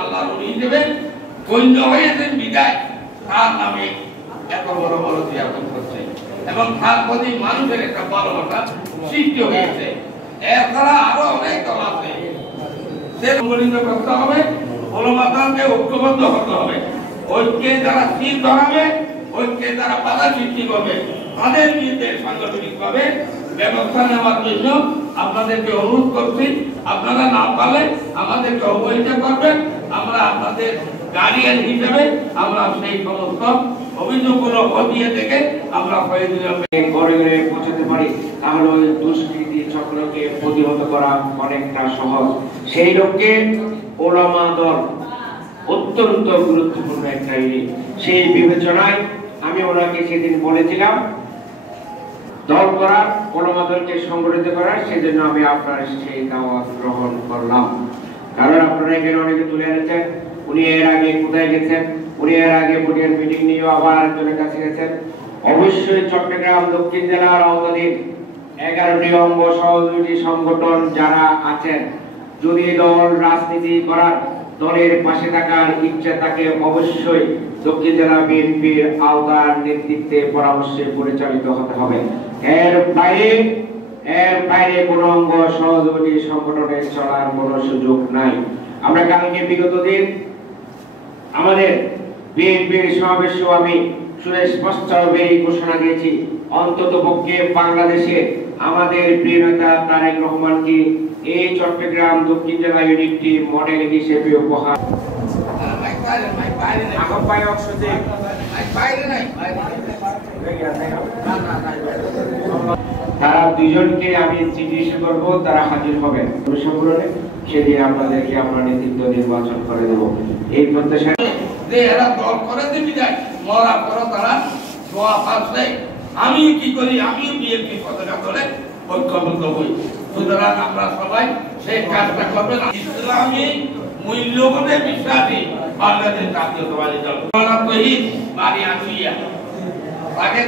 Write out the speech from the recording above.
আল্লাহর ওলি হিসেবে গণ্য হয়েছেন বিদায় তার নামে এত বড় বড় জিয়ারত করছে এবং তার প্রতি মানুষের একটা ভালোবাসা সৃষ্টি হয়েছে। এছাড়া আরো অনেক দল আছে, সে সংগঠিত করতে হবে, ওলামাকে ঐক্যবদ্ধ হতে হবে। ঐক্যে যারা স্থির ধরাবে, ঐক্যে যারা বাধা সৃষ্টি করবে, তাদের বিরুদ্ধে সাংগঠনিকভাবে ব্যবস্থা নেওয়ার জন্য আপনাদেরকে অনুরোধ করছি। আপনারা না পারলে আমাদেরকে অবহিত করবেন, আমরা আপনাদের গার্ডিয়ান হিসেবে আমরা সেই সমস্ত অভিযোগগুলো খতিয়ে থেকে আমরা ঘরে পৌঁছাতে পারি, তাহলে ওই দুষ্কৃতি চক্রকে প্রতিহত করা অনেকটা সহজ। সেই লক্ষ্যে ওলামা দল অত্যন্ত গুরুত্বপূর্ণ একটা ইউনিট। সেই বিবেচনায় আমি ওনাকে সেদিন বলেছিলাম দল করার, ওলামা দলকে সংগঠিত করার, সেজন্য আমি আপনার সেই দাওয়াত গ্রহণ করলাম। কারণ আপনারা এখানে অনেকে তুলে এনেছেন, উনি এর আগে কোথায় গেছেন, উনি এর আগে বোর্ডের মিটিং নিয়ে আবার একজনের কাছে গেছেন। অবশ্যই চট্টগ্রাম দক্ষিণ জেলার আওতাধীন 11টি অঙ্গ সহযোগী সংগঠন যারা আছেন, যদি দল রাজনীতি করার, দলের পাশে থাকার ইচ্ছা থাকে, অবশ্যই দক্ষিণ জেলা বিএনপির আওতার নেতৃত্বে পরামর্শে পরিচালিত হতে হবে। এর বাইরে কোনো অঙ্গ সহযোগী সংগঠনে চলার কোনো সুযোগ নাই। আমরা কালকে বিগত দিন আমাদের বিএনপির সমাবেশেও আমি সুস্পষ্টভাবে ঘোষণা দিয়েছি, অন্তত পক্ষে বাংলাদেশে আমাদের প্রিয় নেতা তারেক রহমানকে এই চট্টগ্রাম দক্ষিণ জেলা ইউনিটটি মডেল হিসেবে উপহার। তারা দুইজনকে আমি চিঠি ইস্যু করবো, তারা হাজির হবেন সম্মেলনে, সেদিন আপনাদেরকে আমরা নেতৃত্ব নির্বাচন করে দেব। এই প্রত্যাশা আমি কি করি, আমিও বিএনপি পতাকা ধরে ঐক্যবদ্ধ হই। সুতরাং আমরা সবাই সেই কাজটা করবেন। ইসলামী মূল্যবোধে বিশ্বাসী বাংলাদেশ জাতীয়তাবাদী দল তাকে